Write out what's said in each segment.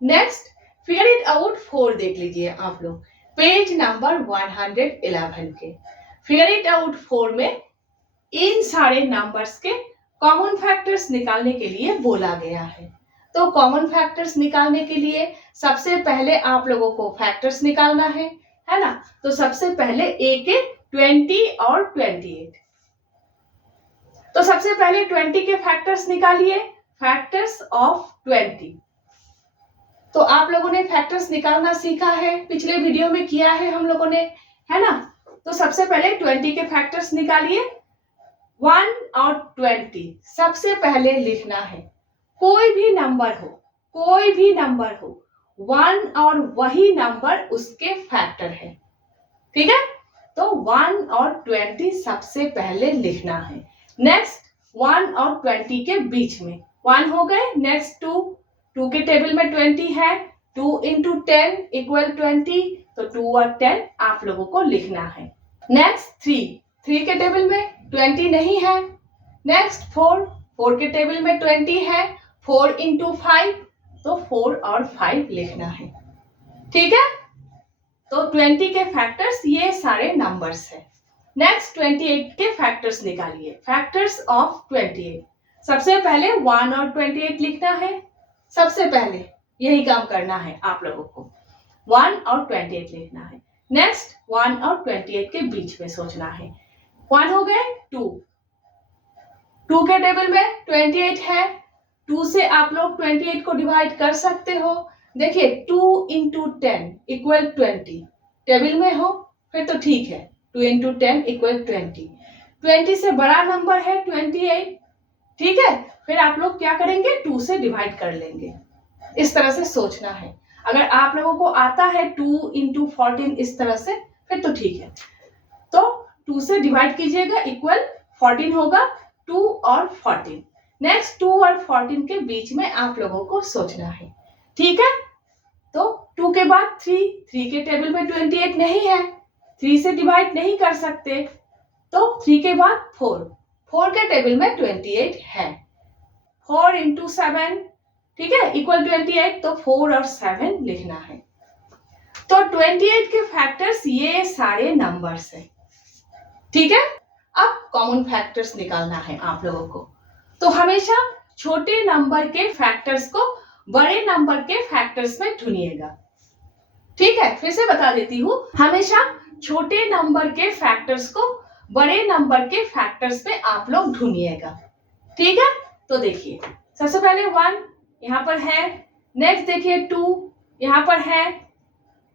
Next figure it out 4 देख लीजिए आप लोग, पेज नंबर 111 के फिगर इट आउट 4 में इन सारे नंबर्स के कॉमन फैक्टर्स निकालने के लिए बोला गया है। तो कॉमन फैक्टर्स निकालने के लिए सबसे पहले आप लोगों को फैक्टर्स निकालना है ना। तो सबसे पहले ए के 20 और 28, तो सबसे पहले 20 के फैक्टर्स निकालिए, फैक्टर्स ऑफ 20। तो आप लोगों ने फैक्टर्स निकालना सीखा है, पिछले वीडियो में किया है हम लोगों ने, है ना। तो सबसे पहले 20 के फैक्टर्स निकालिए। 1 और 20 सबसे पहले लिखना है, कोई भी नंबर हो, कोई भी नंबर हो, 1 और वही नंबर उसके फैक्टर है, ठीक है। तो 1 और 20 सबसे पहले लिखना है। नेक्स्ट 1 और 20 के बीच में 1 हो गए, नेक्स्ट 2 के टेबल में 20 है, 2 इंटू 10 इक्वल 20, तो 2 और 10 आप लोगों को लिखना है। नेक्स्ट 3 के टेबल में 20 नहीं है। नेक्स्ट 4 के टेबल में 20 है, 4 इंटू 5, तो 4 और 5 लिखना है, ठीक है। तो 20 के फैक्टर्स ये सारे नंबर्स है। नेक्स्ट 28 के फैक्टर्स निकालिए, फैक्टर्स ऑफ 28। सबसे पहले 1 और 28 लिखना है, सबसे पहले यही काम करना है आप लोगों को, 1 और 28 लिखना है। नेक्स्ट 1 और 28 के बीच में सोचना है। 1 हो गए, 2 के टेबल में 28 है, 2 से आप लोग 28 को डिवाइड कर सकते हो। देखिए 2 इंटू 10 इक्वल 20, टेबल में हो फिर तो ठीक है, 2 इंटू 10 इक्वल 20। 20 से बड़ा नंबर है 28, ठीक है। फिर आप लोग क्या करेंगे, 2 से डिवाइड कर लेंगे, इस तरह से सोचना है। अगर आप लोगों को आता है 2 इंटू 14 इस तरह से, फिर तो ठीक है। तो 2 से डिवाइड कीजिएगा, इक्वल 14 होगा, 2 और 14। नेक्स्ट 2 और 14 के बीच में आप लोगों को सोचना है, ठीक है। तो 2 के बाद 3 के टेबल में 28 नहीं है, 3 से डिवाइड नहीं कर सकते, तो 3 के बाद 4 के टेबल में 28 है, 4 इंटू 7, ठीक है, इक्वल 28, तो 4 और 7 लिखना है। तो 28 के फैक्टर्स ये सारे नंबर्स हैं, ठीक है। अब कॉमन फैक्टर्स निकालना है आप लोगों को। तो हमेशा छोटे नंबर के फैक्टर्स को बड़े नंबर के फैक्टर्स में ढूंढिएगा, ठीक है। फिर से बता देती हूँ, हमेशा छोटे नंबर के फैक्टर्स को बड़े नंबर के फैक्टर्स में आप लोग ढूंढिएगा, ठीक है। तो देखिए सबसे पहले 1 यहाँ पर है, नेक्स्ट देखिए 2 यहाँ पर है,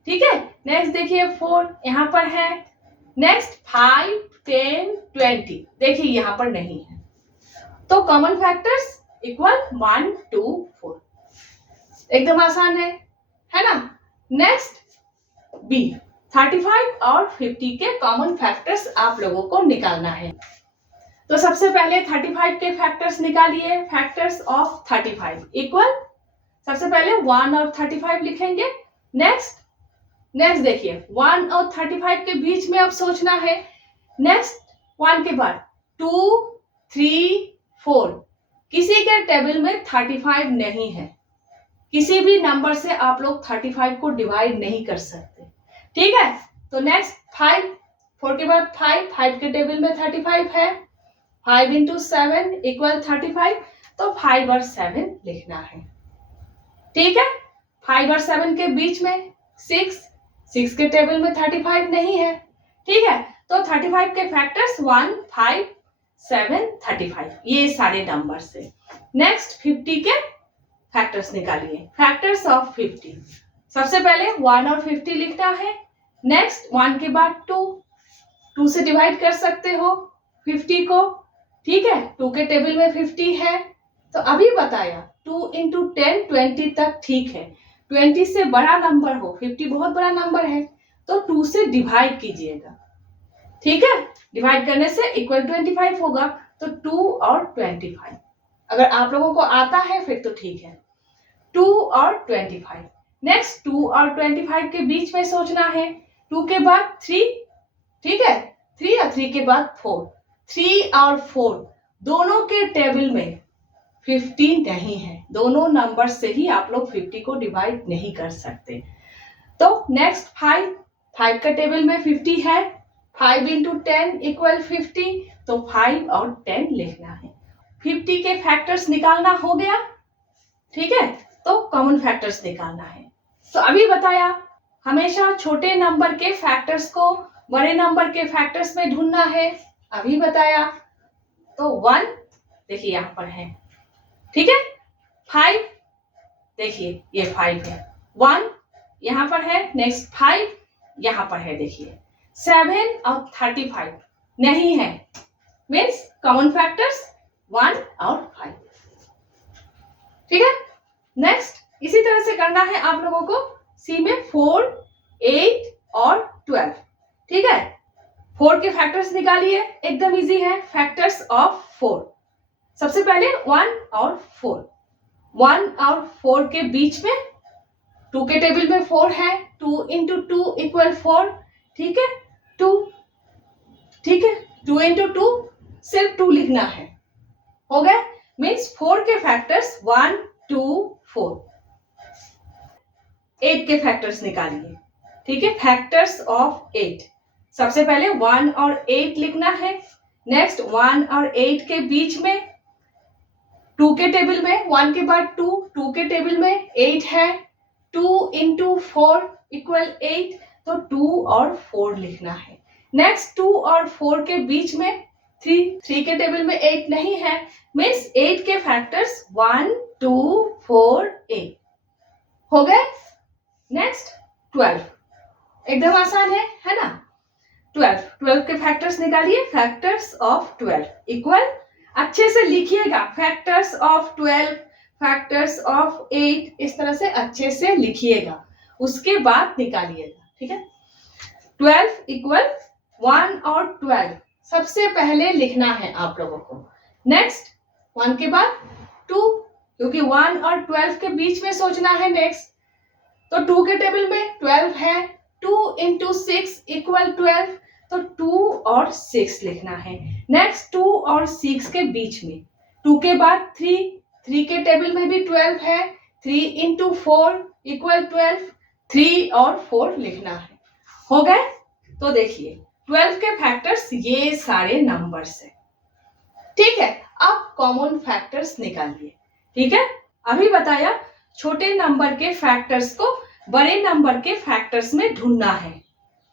ठीक है। नेक्स्ट देखिए 4 यहाँ पर है, नेक्स्ट 5, 10, 20 देखिए यहाँ पर नहीं है। तो कॉमन फैक्टर्स इक्वल 1, 2, 4, एकदम आसान है ना। नेक्स्ट बी, 35 और 50 के कॉमन फैक्टर्स आप लोगों को निकालना है। तो सबसे पहले 35 के फैक्टर्स निकालिए, फैक्टर्स ऑफ 35 इक्वल, सबसे पहले 1 और 35 लिखेंगे। नेक्स्ट देखिए 1 और 35 के बीच में अब सोचना है। नेक्स्ट 1 के बाद 2, 3, 4, किसी के टेबल में 35 नहीं है, किसी भी नंबर से आप लोग 35 को डिवाइड नहीं कर सकते, ठीक है। तो नेक्स्ट 4 के बाद 5 के टेबल में 35 है, 5 इंटू 7 इक्वल 35, तो 5 और 7 लिखना है, ठीक है। 5 और 7 के बीच में 6 के टेबल में 35 नहीं है, ठीक है। तो 35 के फैक्टर्स 1, 5, 7, 35 ये सारे नंबर्स है। नेक्स्ट 50 के फैक्टर्स निकालिए, फैक्टर्स ऑफ 50। सबसे पहले 1 और 50 लिखना है। नेक्स्ट 1 के बाद 2 से डिवाइड कर सकते हो 50 को, ठीक है। 2 के टेबल में 50 है, तो अभी बताया 2 इंटू 10 20 तक ठीक है। 20 से बड़ा नंबर हो, 50 बहुत बड़ा नंबर है, तो 2 से डिवाइड कीजिएगा, ठीक है। डिवाइड करने से इक्वल 25 होगा, तो 2 और 25। अगर आप लोगों को आता है फिर तो ठीक है, 2 और 25। नेक्स्ट 2 और 25 के बीच में सोचना है। 2 के बाद 3, ठीक है, 3 और 3 के बाद 4, 3 और 4 दोनों के टेबल में 15 नहीं है, दोनों नंबर से ही आप लोग 50 को डिवाइड नहीं कर सकते। तो नेक्स्ट 5 का टेबल में 50 है, 5 इंटू 10 इक्वल 50, तो 5 और 10 लिखना है। 50 के फैक्टर्स निकालना हो गया, ठीक है, तो कॉमन फैक्टर्स निकालना है। तो अभी बताया हमेशा छोटे नंबर के फैक्टर्स को बड़े नंबर के फैक्टर्स में ढूंढना है, अभी बताया। तो 1 देखिए यहाँ पर है, ठीक है, 5 देखिए ये 5 है, 1 यहाँ पर है, नेक्स्ट 5 यहाँ पर है, देखिए 7 और 35 नहीं है, मीन्स कॉमन फैक्टर्स 1 और 5, ठीक है। नेक्स्ट इसी तरह से करना है आप लोगों को सी में 4, 8 और 12, ठीक है। 4 के फैक्टर्स निकालिए, एकदम इजी है, फैक्टर्स ऑफ 4। सबसे पहले 1 और 4, 1 और 4 के बीच में 2 के टेबल में 4 है, 2 इंटू 2 इक्वल 4, ठीक है, 2, ठीक है, 2 इंटू 2 सिर्फ 2 लिखना है, हो गया, मीन्स 4 के फैक्टर्स 1, 2, 4। 8 के फैक्टर्स निकालिए, ठीक है, फैक्टर्स ऑफ 8। सबसे पहले 1 और 8 लिखना है, नेक्स्ट 1 और 8 के बीच में 2 के टेबल में 1 के बाद 2, 2 के टेबल में 8 है, 2 इंटू 4 इक्वल 8, तो 2 और 4 लिखना है। नेक्स्ट 2 और 4 के बीच में 3 के टेबल में 8 नहीं है, मीन्स 8 के फैक्टर्स 1, 2, 4, 8 हो गए। नेक्स्ट 12, एकदम आसान है ना। 12 के फैक्टर्स निकालिए, फैक्टर्स ऑफ 12 इक्वल, अच्छे से लिखिएगा, फैक्टर्स ऑफ 12, फैक्टर्स ऑफ 8, इस तरह से अच्छे से लिखिएगा, उसके बाद निकालिएगा, ठीक है। 12 इक्वल 1 और 12 सबसे पहले लिखना है आप लोगों को, नेक्स्ट 1 के बाद 2, क्योंकि 1 और 12 के बीच में सोचना है नेक्स्ट, तो 2 के टेबल में 12 है, 2 इंटू 6 इक्वल 12, तो 2 और 6 लिखना है। नेक्स्ट 2 और 6 के बीच में 2 के बाद 3 के टेबल में भी 12 है, 3 इंटू 4 इक्वल 12, 3 और 4 लिखना है, हो गए। तो देखिए 12 के फैक्टर्स ये सारे नंबर्स है, ठीक है। अब कॉमन फैक्टर्स निकालिए, ठीक है। अभी बताया छोटे नंबर के फैक्टर्स को बड़े नंबर के फैक्टर्स में ढूंढना है,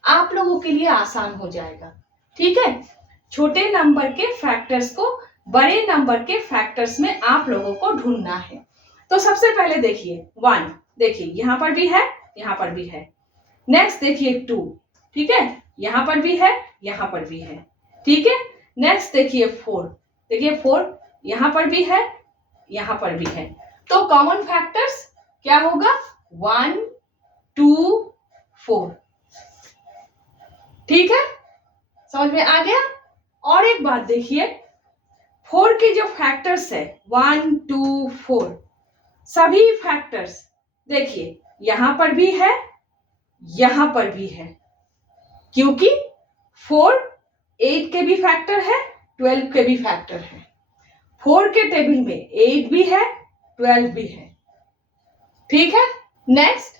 आप लोगों के लिए आसान हो जाएगा, ठीक है। छोटे नंबर के फैक्टर्स को बड़े नंबर के फैक्टर्स में आप लोगों को ढूंढना है। तो सबसे पहले देखिए 1, देखिए यहाँ पर भी है, यहाँ पर भी है। नेक्स्ट देखिए 2, ठीक है, यहाँ पर भी है, यहाँ पर भी है, ठीक है। नेक्स्ट देखिए 4, देखिए 4 यहाँ पर भी है, यहाँ पर भी है। तो कॉमन फैक्टर्स क्या होगा, 1, 2, 4, ठीक है, समझ में आ गया। और एक बात देखिए, 4 के जो फैक्टर्स है 1, 2, 4, सभी फैक्टर्स देखिए यहां पर भी है, यहां पर भी है, क्योंकि 4 8 के भी फैक्टर है, 12 के भी फैक्टर है। 4 के टेबल में 8 भी है, 12 भी है, ठीक है। नेक्स्ट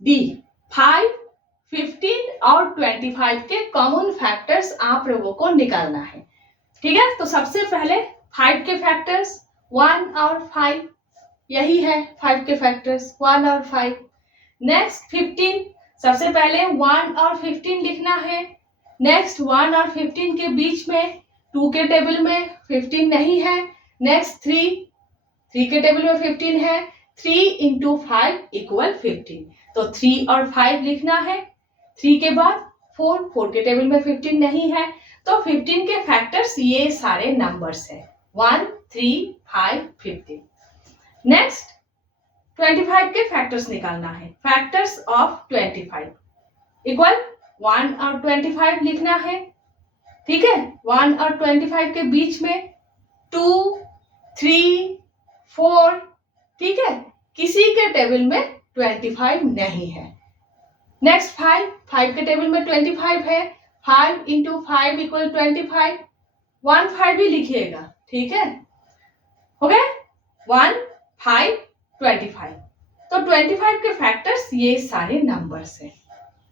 डी, 5, 15 और 25 के कॉमन फैक्टर्स आप लोगों को निकालना है, ठीक है। तो सबसे पहले 5 के फैक्टर्स 1 और 5, यही है 5 के फैक्टर्स 1 और 5। नेक्स्ट 15, सबसे पहले 1 और 15 लिखना है, नेक्स्ट 1 और 15 के बीच में 2 के टेबल में 15 नहीं है, नेक्स्ट 3 के टेबल में 15 है, 3 इंटू 5 इक्वल 15, तो 3 और 5 लिखना है। 3 के बाद 4 के टेबल में 15 नहीं है, तो 15 के फैक्टर्स ये सारे नंबर्स है, 1, 3, 5, 15। नेक्स्ट 25 के फैक्टर्स निकालना है, फैक्टर्स ऑफ 25 इक्वल 1 और 25 लिखना है, ठीक है। 1 और 25 के बीच में 2, 3, 4, ठीक है, किसी के टेबल में 25 नहीं है। नेक्स्ट 5 के टेबल में 25 है, 5 इंटू 5 इक्वल 25, 1 5 भी लिखिएगा, ठीक है, हो गए। 1 5, 25। तो 25 के फैक्टर्स ये सारे नंबर्स हैं।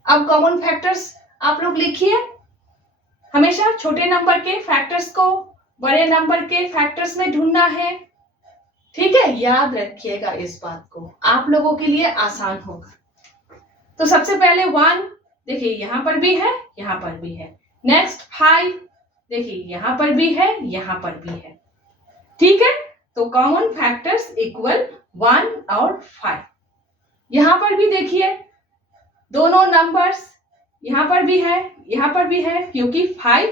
अब कॉमन फैक्टर्स आप लोग लिखिए। हमेशा छोटे नंबर के फैक्टर्स को बड़े नंबर के फैक्टर्स में ढूंढना है। ठीक है, याद रखिएगा इस बात को, आप लोगों के लिए आसान होगा। तो सबसे पहले 1, देखिए यहां पर भी है, यहां पर भी है। नेक्स्ट 5, देखिए यहां पर भी है, यहां पर भी है। ठीक है, तो कॉमन फैक्टर्स इक्वल 1 और 5। यहां पर भी देखिए दोनों नंबर्स, यहां पर भी है, यहां पर भी है, क्योंकि 5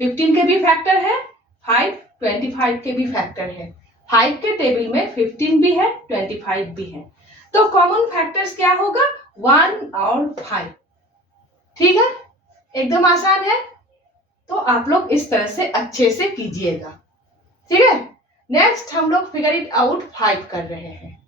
15 के भी फैक्टर है, 5 25 के भी फैक्टर है। 5 के टेबल में 15 भी है, 25 भी है। तो कॉमन फैक्टर्स क्या होगा? 1 और 5। ठीक है, एकदम आसान है। तो आप लोग इस तरह से अच्छे से कीजिएगा। ठीक है, नेक्स्ट हम लोग फिगर इट आउट 5 कर रहे हैं।